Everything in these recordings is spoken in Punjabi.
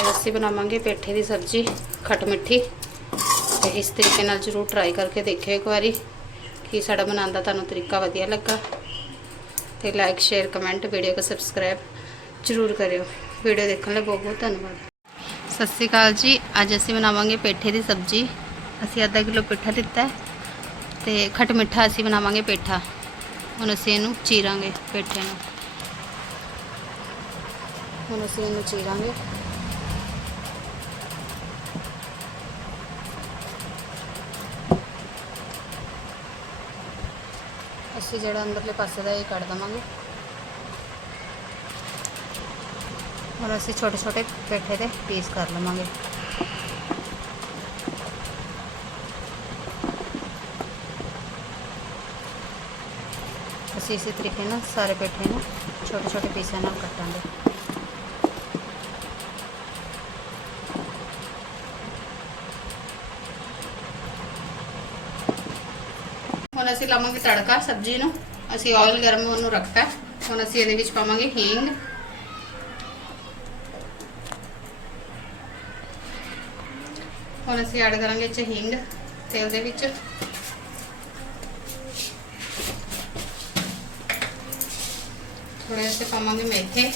ਅੱਜ ਅਸੀਂ ਬਣਾਵਾਂਗੇ, ਪੇਠੇ ਦੀ ਸਬਜ਼ੀ, ਖੱਟ ਮਿੱਠੀ। ਤੇ ਇਸ ਤਰੀਕੇ ਨਾਲ ਜ਼ਰੂਰ ਟਰਾਈ ਕਰਕੇ ਦੇਖਿਓ ਇੱਕ ਵਾਰੀ ਕਿ ਸਾਡਾ ਬਣਾਉਣ ਦਾ ਤੁਹਾਨੂੰ ਤਰੀਕਾ ਵਧੀਆ ਲੱਗਾ। ਤੇ ਲਾਈਕ ਸ਼ੇਅਰ ਕਮੈਂਟ ਵੀਡੀਓ को ਸਬਸਕ੍ਰਾਈਬ ਜ਼ਰੂਰ ਕਰਿਓ। ਵੀਡੀਓ ਦੇਖਣ ਲਈ ਬਹੁਤ ਬਹੁਤ ਧੰਨਵਾਦ। ਸਤਿ ਸ਼੍ਰੀ ਅਕਾਲ ਜੀ। ਅੱਜ ਅਸੀਂ ਬਣਾਵਾਂਗੇ ਪੇਠੇ ਦੀ ਸਬਜ਼ੀ। ਅਸੀਂ ਅੱਧਾ ਕਿਲੋ ਪੇਠਾ ਲਿੱਤਾ ਹੈ ਤੇ ਖੱਟ ਮਿੱਠਾ ਅਸੀਂ ਬਣਾਵਾਂਗੇ ਪੇਠਾ। ਹੁਣ ਅਸੀਂ ਇਹਨੂੰ ਚੀਰਾਂਗੇ ਪੇਠੇ ਨੂੰ। ਹੁਣ ਅਸੀਂ ਇਹਨੂੰ ਚੀਰਾਂਗੇ। ਅਸੀਂ ਜਿਹੜਾ ਅੰਦਰਲੇ ਪਾਸੇ ਦਾ ਇਹ ਕੱਢ ਦਵਾਂਗੇ। ਹੁਣ ਅਸੀਂ ਛੋਟੇ ਛੋਟੇ ਪੇਠੇ ਦੇ ਪੀਸ ਕਰ ਲਵਾਂਗੇ। ਅਸੀਂ ਇਸੇ ਤਰੀਕੇ ਨਾਲ ਸਾਰੇ ਪੇਠੇ ਨੂੰ ਛੋਟੇ ਛੋਟੇ ਪੀਸਾਂ ਨਾਲ ਕੱਟਾਂਗੇ। ਹੁਣ ਅਸੀਂ ਲਾਵਾਂਗੇ ਤੜਕਾ, ਸਬਜ਼ੀ ਨੂੰ। ਅਸੀਂ ਆਇਲ ਗਰਮ ਹੋਣ ਨੂੰ ਰੱਖਤਾ। ਹੁਣ ਅਸੀਂ ਇਹਦੇ ਵਿੱਚ ਪਾਵਾਂਗੇ ਹੀਂਗ। ਹੁਣ ਅਸੀਂ ਐਡ ਕਰਾਂਗੇ ਇਹ 'ਚ ਹੀਂਗ, ਤੇਲ ਦੇ ਵਿੱਚ। ਥੋੜੇ ਸੇ ਪਾਵਾਂਗੇ ਮੇਥੇ।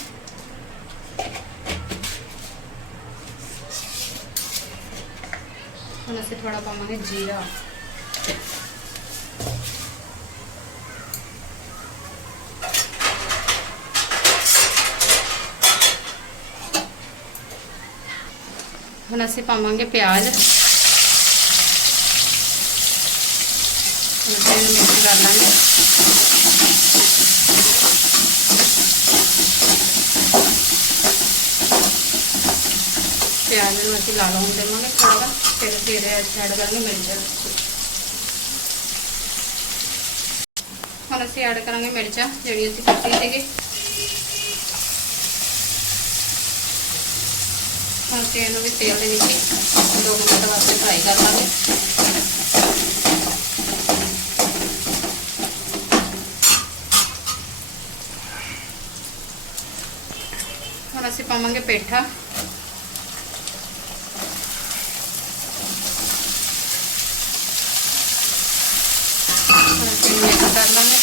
ਹੁਣ ਅਸੀਂ ਥੋੜਾ ਪਾਵਾਂਗੇ ਜੀਰਾ। ਹੁਣ ਅਸੀਂ ਪਾਵਾਂਗੇ ਪਿਆਜ਼। ਹੁਣ ਅਸੀਂ ਮਿਕਸ ਕਰ ਲਾਂਗੇ। ਪਿਆਜ਼ ਨੂੰ ਅਸੀਂ ਲਾਲ ਹੋਣ ਦੇਵਾਂਗੇ ਥੋੜਾ ਫਿਰ ਫਿਰ ਅਸੀਂ ਐਡ ਕਰਾਂਗੇ ਮਿਰਚਾਂ। ਹੁਣ ਅਸੀਂ ਐਡ ਕਰਾਂਗੇ ਮਿਰਚਾਂ, ਜਿਹੜੀਆਂ ਅਸੀਂ ਕੱਟੀ ਸੀਗੇ। ਹੁਣ ਅਸੀਂ ਇਹਨੂੰ ਵੀ ਤੇਲ ਦੇ ਵਿੱਚ ਹੀ ਦੋ ਮਿੰਟ ਵਾਸਤੇ ਫਰਾਈ ਕਰ ਲਾਂਗੇ। ਹੁਣ ਅਸੀਂ ਪਾਵਾਂਗੇ ਪੇਠਾ ਹੁਣ ਅਸੀਂ ਇਹਨੂੰ ਮਿਕਸ ਕਰ ਲਾਂਗੇ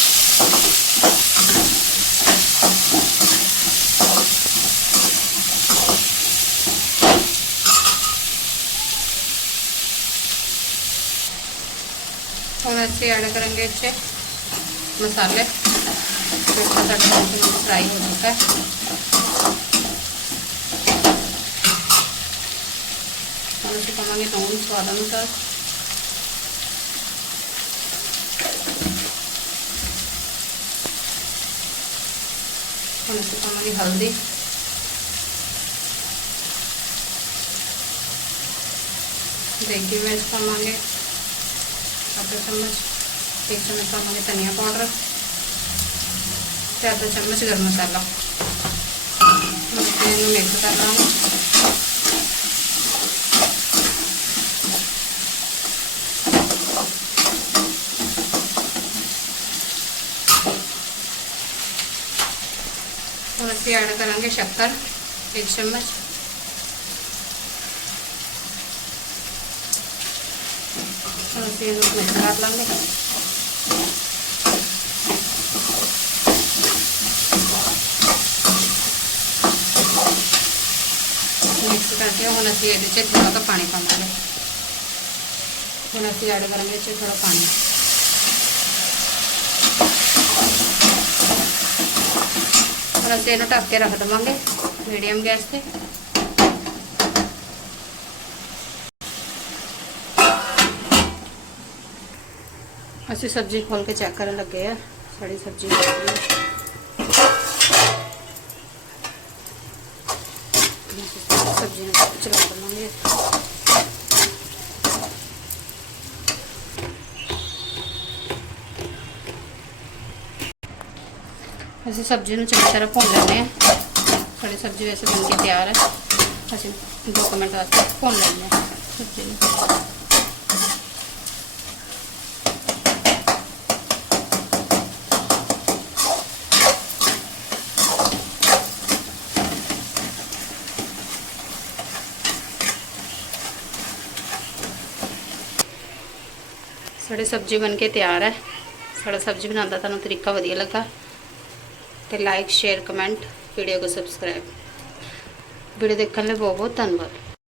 ਹੁਣ ਅਸੀਂ ਐਡ ਕਰਾਂਗੇ ਇੱਥੇ ਮਸਾਲੇ। ਪੇਠਾ ਸਾਡਾ ਫਰਾਈ ਹੋ ਚੁੱਕਾ ਹੈ। ਹੁਣ ਅਸੀਂ ਪਾਵਾਂਗੇ ਨੂਨ ਸਵਾਦ ਅਨੁਸਾਰ। ਹੁਣ ਅਸੀਂ ਪਾਵਾਂਗੇ ਹਲਦੀ। ਦੇਗੀ ਮਿਰਚ ਪਾਵਾਂਗੇ। ਅੱਧਾ ਚਮਚ ਇੱਕ ਚਮਚ ਪਾਵਾਂਗੇ ਧਨੀਆ ਪਾਊਡਰ ਤੇ ਅੱਧਾ ਚਮਚ ਗਰਮ ਮਸਾਲਾ ਹੁਣ ਅਸੀਂ ਇਹਨੂੰ ਮਿਕਸ ਕਰ ਲਾਂਗੇ ਹੁਣ ਅਸੀਂ ਐਡ ਕਰਾਂਗੇ ਹੁਣ ਅਸੀਂ ਮਿਕਸ ਕਰ ਲਾਂਗੇ ਮਿਕਸ ਕਰਕੇ ਹੁਣ ਅਸੀਂ ਇਹਦੇ 'ਚ ਥੋੜਾ ਜਿਹਾ ਪਾਣੀ ਪਾਵਾਂਗੇ ਹੁਣ ਅਸੀਂ ਐਡ ਕਰਾਂਗੇ ਇਹ 'ਚ ਥੋੜਾ ਪਾਣੀ। ਹੁਣ ਅਸੀਂ ਇਹਨੂੰ ਢੱਕ ਕੇ ਰੱਖ ਦੇਵਾਂਗੇ ਮੀਡੀਅਮ ਗੈਸ ਤੇ। ਅਸੀਂ ਸਬਜ਼ੀ ਖੋਲ ਕੇ ਚੈੱਕ ਕਰਨ ਲੱਗੇ ਆ, ਸਾਡੀ ਸਬਜ਼ੀ ਹੋ ਗਈ ਹੈ। ਸਬਜ਼ੀ ਨੂੰ ਚਲਾ ਦਵਾਂਗੇ। ਅਸੀਂ ਸਬਜ਼ੀ ਨੂੰ ਚੰਗੀ ਤਰ੍ਹਾਂ ਭੁੰਨ ਲੈਂਦੇ ਹਾਂ ਸਾਡੀ ਸਬਜ਼ੀ ਵੈਸੇ ਬਣ ਕੇ ਤਿਆਰ ਹੈ ਅਸੀਂ 2 ਮਿੰਟ ਵਾਸਤੇ ਭੁੰਨ ਲੈਂਦੇ ਹਾਂ ਸਬਜ਼ੀ ਨੂੰ। ਸਾਡੀ ਸਬਜ਼ੀ ਬਣ ਕੇ ਤਿਆਰ ਹੈ। ਸਾਡਾ ਸਬਜ਼ੀ ਬਣਾਉਣ ਦਾ ਤੁਹਾਨੂੰ ਤਰੀਕਾ ਵਧੀਆ ਲੱਗਾ। ਤੇ ਲਾਈਕ ਸ਼ੇਅਰ ਕਮੈਂਟ ਵੀਡੀਓ ਨੂੰ ਸਬਸਕ੍ਰਾਈਬ ਵੀਡੀਓ ਦੇਖਣ ਲਈ ਬਹੁਤ ਬਹੁਤ ਧੰਨਵਾਦ।